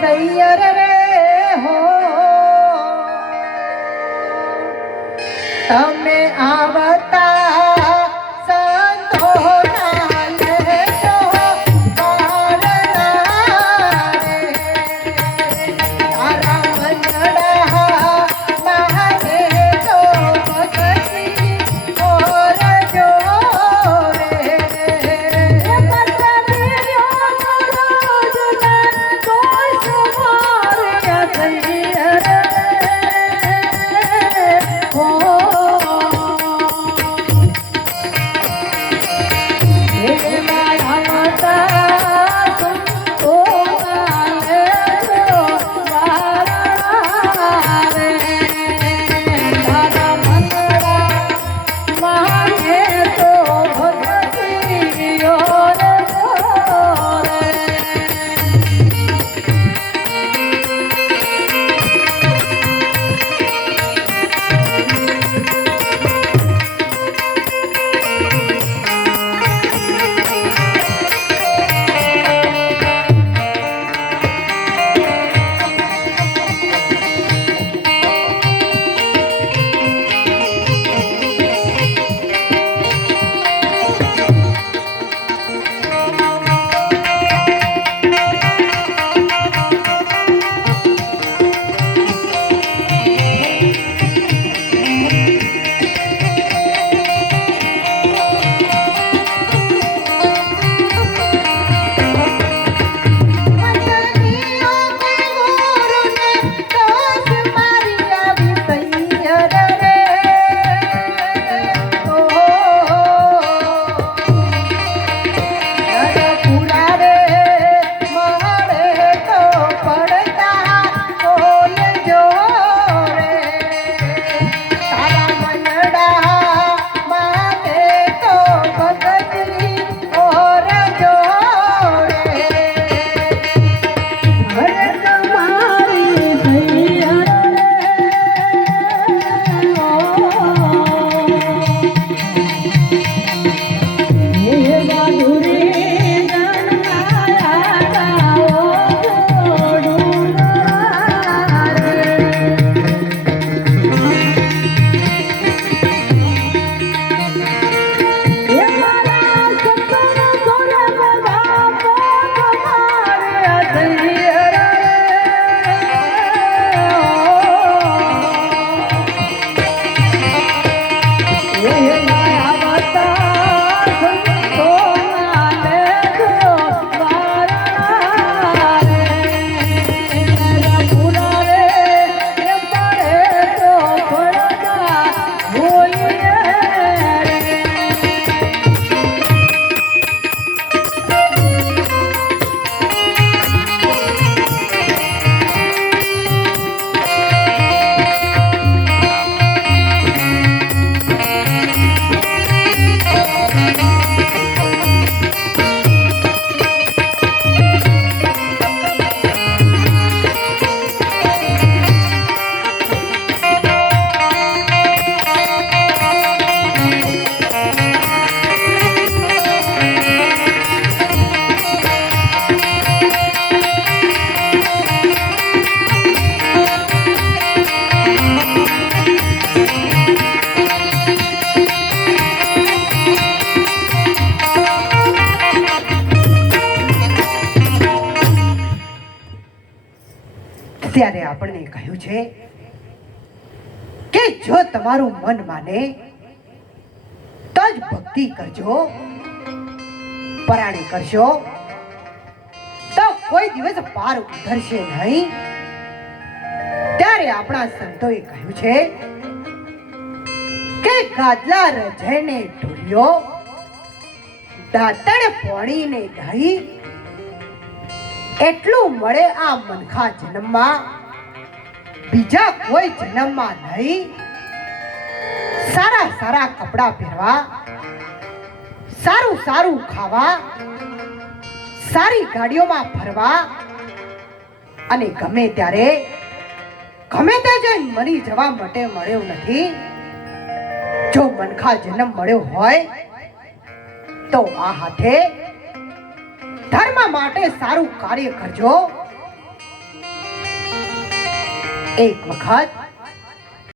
સૈયર રે હો તમે આવતા ત્યારે આપણને કહ્યું છે કે જો તમારું મન માને તો જ ભક્તિ કરજો, પરાણી કરશો તો કોઈ દિવસ પાર ઉતરશે નહીં. ત્યારે આપણા સંતોએ કહ્યું છે કે ગાદલા રજઈને ઢોલ્યો, દાંતણ પોણીને દહી, એટલું મળે આ મનખા જન્મમાં, બીજા કોઈ જન્મમાં નહીં. સારા સારા કપડા પહેરવા, સારું સારું ખાવા, સારી ગાડીઓમાં ફરવા અને ગમે ત્યારે ગમે ત્યાં જઈને મરી જવા માટે મળ્યો નથી. જો મનખા જન્મ મળ્યો હોય તો આ હાથે ધર્મ માટે સારું કાર્ય કરજો, એક વખત